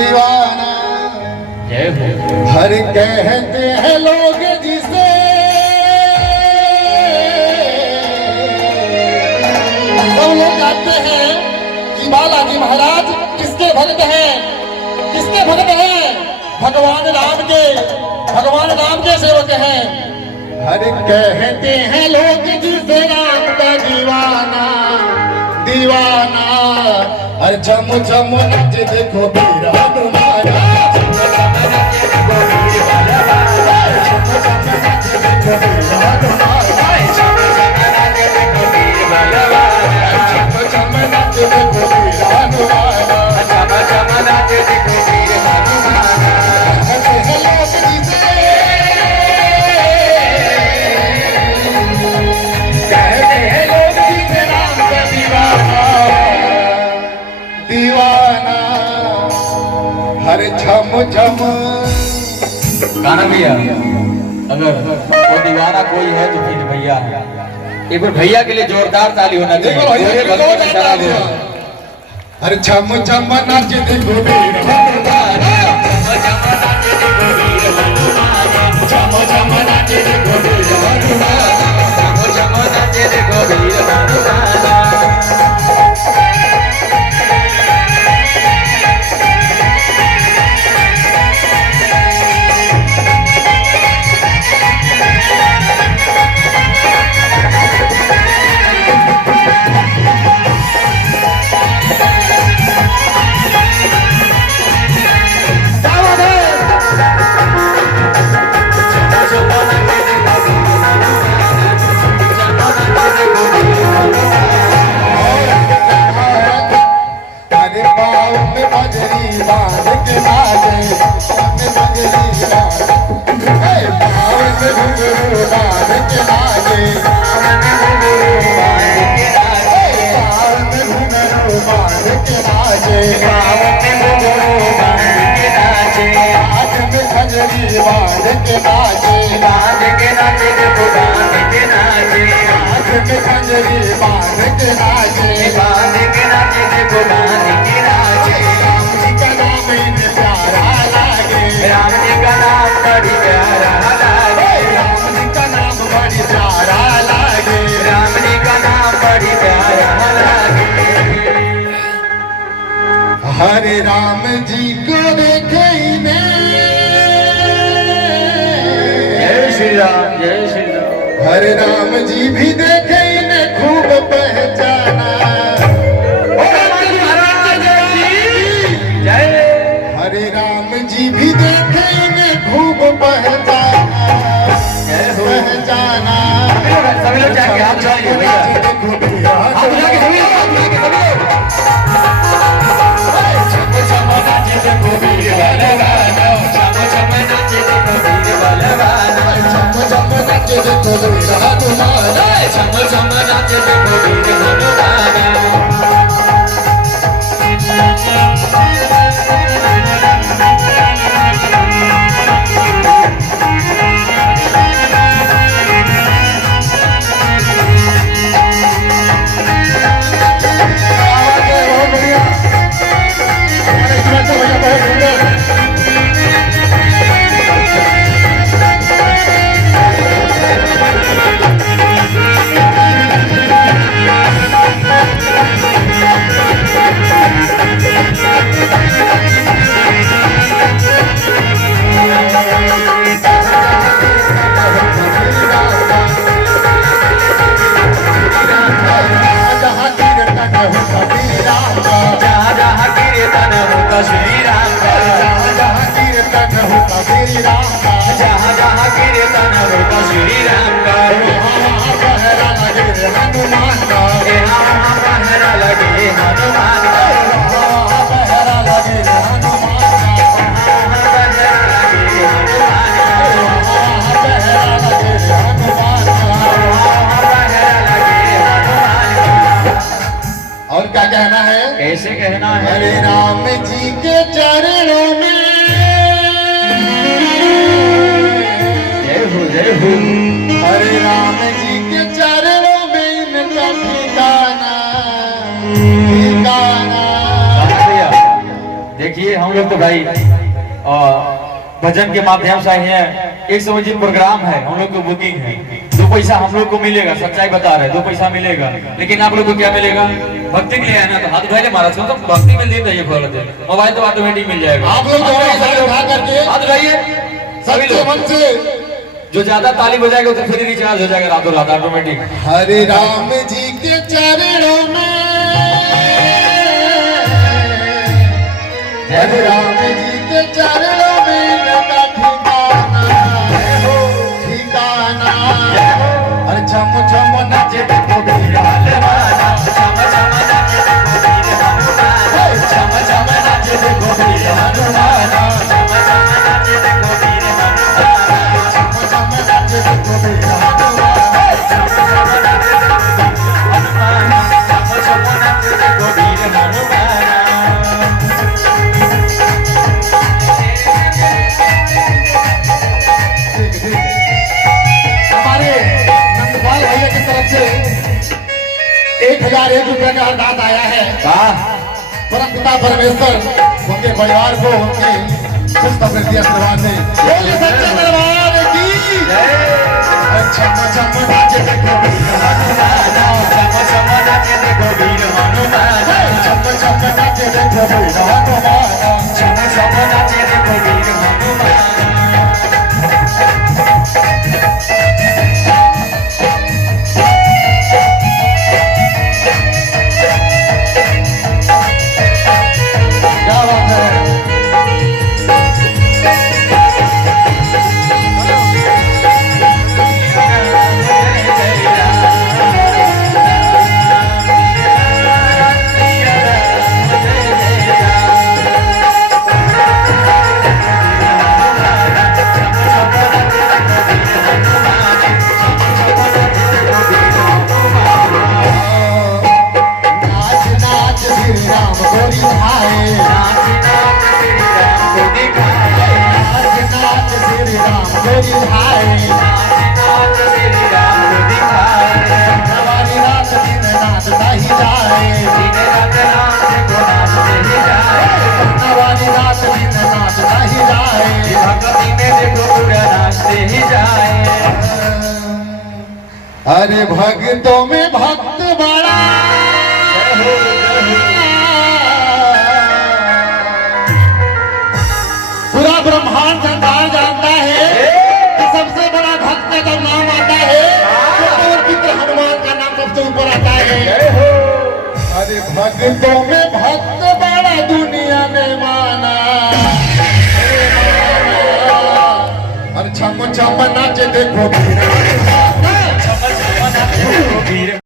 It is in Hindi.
दीवाना जय हो। हर कहते हैं लोग जिसे सब लोग कहते हैं कि बालाजी महाराज किसके भक्त हैं, किसके भक्त हैं? भगवान राम के सेवक हैं। हर कहते हैं लोग जिसे राम का दीवाना दीवाना। हर चम चम नच देखो बीरा तुम्हारा, चम चम नच देखो बीरा तुम्हारा, चम चम नच देखो बीरा तुम्हारा, चम चम नच देखो बीरा तुम्हारा, चम चम नच देखो बीरा तुम्हारा, चम चम नच देखो बीरा तुम्हारा। कहते हैं लोग जिसे, कहते हैं लोग जिसे राम का दीवाना दीवाना। हर छम छम गाना भैया, अगर वो दीवाना कोई है तो फिर भैया एक बार भैया के लिए जोरदार ताली होना चाहिए। पूरे भक्तों में शराब हो। हर छम छम नाच देखो वीर हनुमाना, छम छम नाच देखो वीर हनुमाना, छम छम नाच देखो वीर हनुमाना, छम छम नाच देखो वीर हनुमाना। हरे राम जी को देखे जय श्री राम, जय श्री राम। हरे राम जी भी देखे इन्हें खूब पहचाना। जय। हरे राम जी भी देखे इन्हें खूब पहचाना पहचाना। सभी लोग जाके हाथ उठाइए भैया, हाथ उठा के सभी लोग, हाथ उठा के सभी लोग। छम छम नाच देखो वीर बलवाना, छम छम नाच देखो वीर बलवाना, छम छम नाच देखो वीर हनुमाना, छम छम नाच देखो वीर हनुमाना। कैसे कहना है? हरे राम जी के चरणों में जय हो जय हो। हरे राम जी के चरणों में इनका ठिकाना ठिकाना। देखिए हम लोग तो भाई भजन के माध्यम से आए हैं। एक समय जी प्रोग्राम है, हम लोग को बुकिंग है, 2 पैसा हम लोग को मिलेगा, सच्चाई बता रहे हैं, 2 पैसा मिलेगा। लेकिन आप लोग को क्या मिलेगा? भक्ति के लिए है ना, तो हाथ उठाइए महाराज को, तो भक्ति में दे दीजिए, खोल दे मोबाइल तो ऑटोमेटिक मिल जाएगा। आप लोग उठा करके हाथ उठाइए सभी सच्चे मन लोग। से जो ज्यादा ताली बजाएगा तो फ्री रिचार्ज हो जाएगा रातों रात ऑटोमेटिक। हरे राम जी के चरणों में, हरे राम जी के चरणों में लगा ठिकाना हो, ठिकाना। अरे छम छम नाचे देखो वीर हनुमान, छम छम नाचे देखो वीर हनुमान, छम छम नाचे देखो वीर हनुमान, छम छम नाचे देखो वीर हनुमान, छम छम नाचे देखो वीर हनुमान, छम छम नाचे देखो वीर हनुमान, छम छम नाचे देखो वीर हनुमान। हमारे नंदपाल भैया की तरफ से 1001 रुपये का दान आया है। परम पिता परमेश्वर उनके परिवार को उनके सुस्त वृद्धि आशीर्वाद से बोले सच्चे दरबार की छम छम नाचे देखो वीर हनुमान, छम छम नाचे देखो वीर हनुमान, छम छम नाचे देखो वीर हनुमान, छम छम नाचे देखो वीर हनुमान। क्या बात है? नाच नाच श्री राम को दिखाए, नाच नाच श्री राम को दिखाए, नाच नाच श्री राम को दिखाए, नाच नाच श्री राम को दिखाए। नवारी रात दिन नाचता ही जाए, दिन रात नाच को नाचते ही जाए, नवारी रात दिन नाचता ही जाए, भक्ति में देखो पूरा नाचते ही जाए। अरे भक्तों में भक्त बड़ा, पूरा ब्रह्मांड संसार जानता है कि सबसे बड़ा भक्त का जब नाम आता है तो चित्र हनुमान का नाम सबसे ऊपर आता है। अरे भक्तों में भक्त बड़ा दुनिया में माना, अरे छम छम नाचे देखो वीर